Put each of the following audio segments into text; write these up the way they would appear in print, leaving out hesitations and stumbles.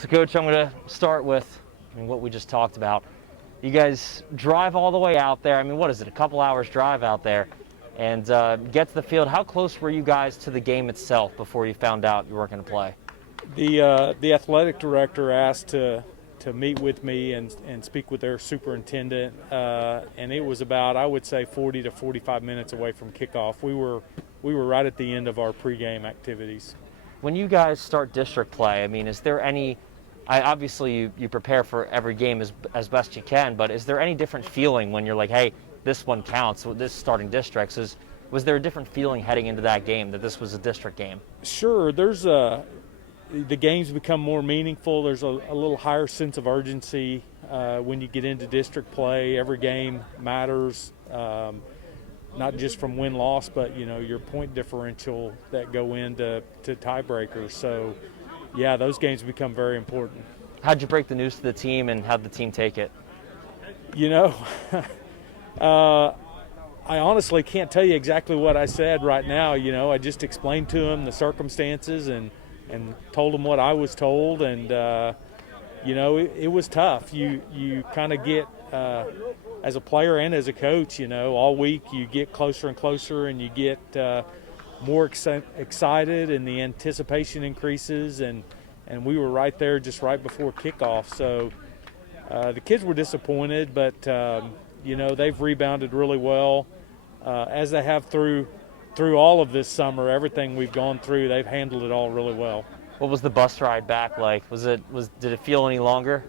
So, Coach, I'm going to start with what we just talked about. You guys drive all the way out there. I mean, what is it, a couple hours drive out there, and get to the field. How close were you guys to the game itself before you found out you weren't going to play? The athletic director asked to meet with me and speak with their superintendent, and it was about, I would say, 40 to 45 minutes away from kickoff. We were right at the end of our pregame activities. When you guys start district play, I mean, is there any, obviously you prepare for every game as best you can, but is there any different feeling when you're like, hey, this one counts, this starting districts? Was there a different feeling heading into that game that this was a district game? Sure, the games become more meaningful. There's a little higher sense of urgency when you get into district play. Every game matters, not just from win-loss, but your point differential that go into tiebreakers. So, yeah, those games become very important. How'd you break the news to the team, and how'd the team take it? I honestly can't tell you exactly what I said right now. I just explained to them the circumstances and told them what I was told, and it was tough. You kind of get, as a player and as a coach, all week you get closer and closer, and you get more excited, and the anticipation increases, and we were right there just right before kickoff. So the kids were disappointed, but they've rebounded really well, as they have through all of this summer. Everything we've gone through, they've handled it all really well. What was the bus ride back like? Did it feel any longer?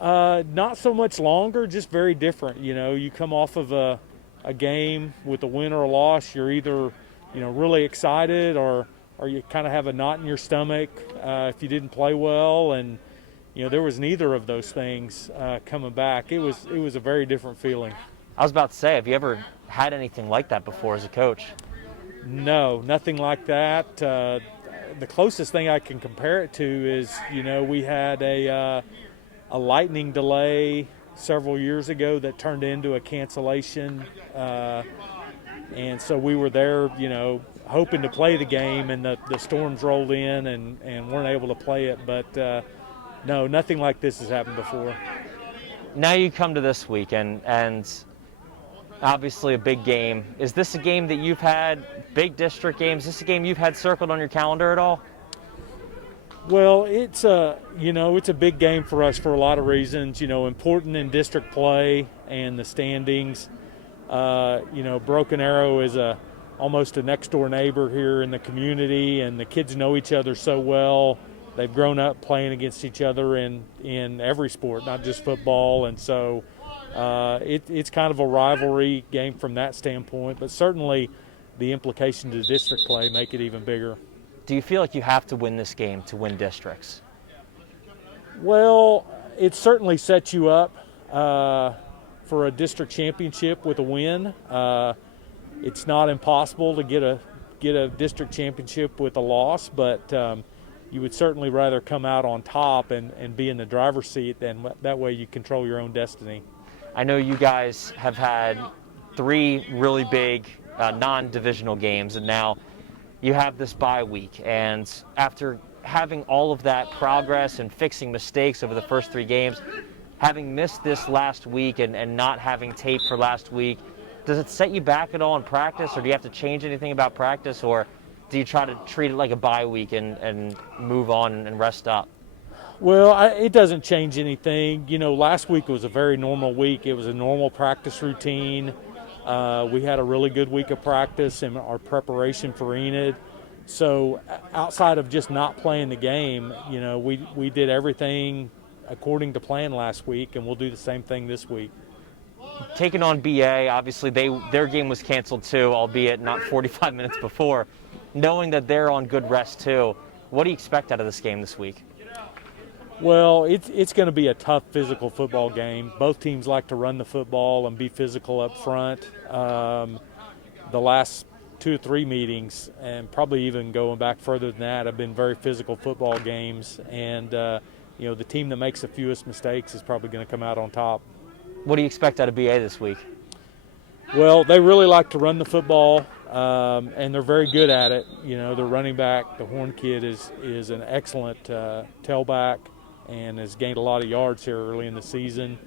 Not so much longer, just very different. You come off of a game with a win or a loss, you're either really excited or you kind of have a knot in your stomach if you didn't play well, and there was neither of those things coming back. It was a very different feeling. I was about to say, have you ever had anything like that before as a coach? No, nothing like that. The closest thing I can compare it to is, we had a lightning delay several years ago that turned into a cancellation, and so we were there, hoping to play the game, and the storms rolled in and weren't able to play it. But no, nothing like this has happened before. Now you come to this week, and obviously a big game. Is this a game that you've had, big district games, is this a game you've had circled on your calendar at all? Well, it's a big game for us for a lot of reasons. Important in district play and the standings. Broken Arrow is almost a next door neighbor here in the community, and the kids know each other so well. They've grown up playing against each other in every sport, not just football, and so it's kind of a rivalry game from that standpoint, but certainly the implications of district play make it even bigger. Do you feel like you have to win this game to win districts? Well, it certainly sets you up for a district championship with a win. It's not impossible to get a district championship with a loss, but you would certainly rather come out on top and be in the driver's seat, and that way you control your own destiny. I know you guys have had 3 really big non-divisional games, and now you have this bye week. And after having all of that progress and fixing mistakes over the first 3 games, having missed this last week and not having tape for last week, does it set you back at all in practice, or do you have to change anything about practice, or do you try to treat it like a bye week and move on and rest up? Well, it doesn't change anything. Last week was a very normal week. It was a normal practice routine. We had a really good week of practice in our preparation for Enid. So outside of just not playing the game, we did everything according to plan last week, and we'll do the same thing this week. Taking on BA, obviously their game was canceled too, albeit not 45 minutes before. Knowing that they're on good rest too, what do you expect out of this game this week? Well, it's going to be a tough physical football game. Both teams like to run the football and be physical up front. The last 2 or 3 meetings, and probably even going back further than that, have been very physical football games. And, the team that makes the fewest mistakes is probably going to come out on top. What do you expect out of BA this week? Well, they really like to run the football. and they're very good at it. Their running back, the Horn kid, is an excellent tailback and has gained a lot of yards here early in the season.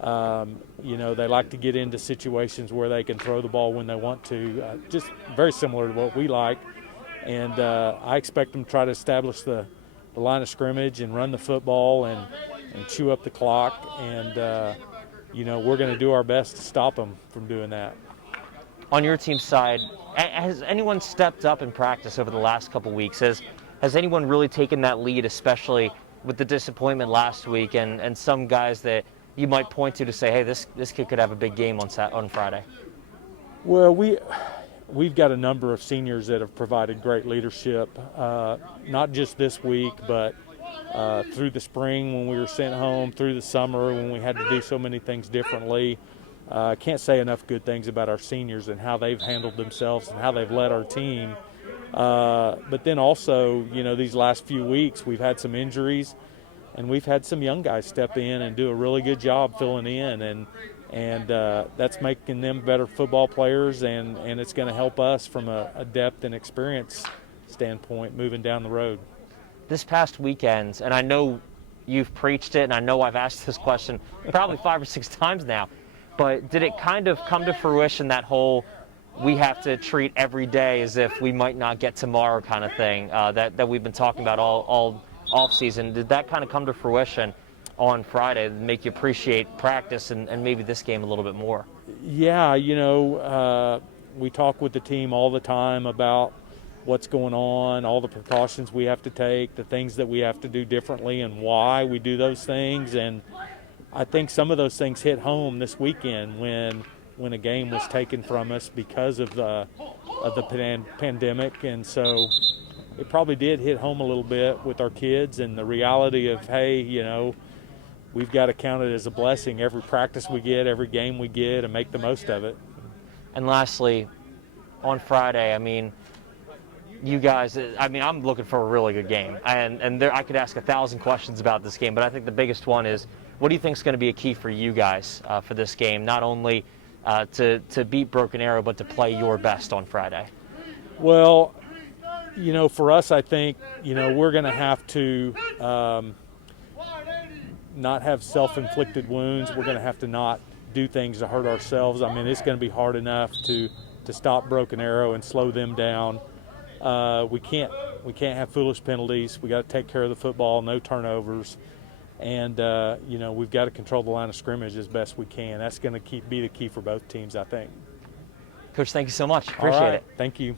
They like to get into situations where they can throw the ball when they want to, just very similar to what we like. And I expect them to try to establish the line of scrimmage and run the football and chew up the clock. And, we're going to do our best to stop them from doing that. On your team's side, has anyone stepped up in practice over the last couple weeks? Has anyone really taken that lead, especially with the disappointment last week and some guys that you might point to say, hey, this kid could have a big game on Friday? Well, we've got a number of seniors that have provided great leadership, not just this week, but through the spring when we were sent home, through the summer when we had to do so many things differently. I can't say enough good things about our seniors and how they've handled themselves and how they've led our team. But then also, these last few weeks we've had some injuries, and we've had some young guys step in and do a really good job filling in, and that's making them better football players, and it's going to help us from a depth and experience standpoint moving down the road. This past weekend, and I know you've preached it, and I know I've asked this question probably 5 or 6 times now, but did it kind of come to fruition, that whole we have to treat every day as if we might not get tomorrow kind of thing that we've been talking about all off season? Did that kind of come to fruition on Friday and make you appreciate practice and maybe this game a little bit more? Yeah, we talk with the team all the time about what's going on, all the precautions we have to take, the things that we have to do differently and why we do those things. And I think some of those things hit home this weekend when a game was taken from us because of the pandemic. And so it probably did hit home a little bit with our kids and the reality of, hey, we've got to count it as a blessing every practice we get, every game we get, and make the most of it. And lastly, on Friday, you guys, I'm looking for a really good game. And I could ask 1,000 questions about this game, but I think the biggest one is, what do you think is going to be a key for you guys for this game, not only to beat Broken Arrow, but to play your best on Friday? Well, for us, I think, we're going to have to not have self-inflicted wounds. We're going to have to not do things to hurt ourselves. It's going to be hard enough to stop Broken Arrow and slow them down. We can't have foolish penalties. We got to take care of the football, no turnovers, and we've got to control the line of scrimmage as best we can. That's going to be the key for both teams, I think. Coach, thank you so much. Appreciate it. Thank you.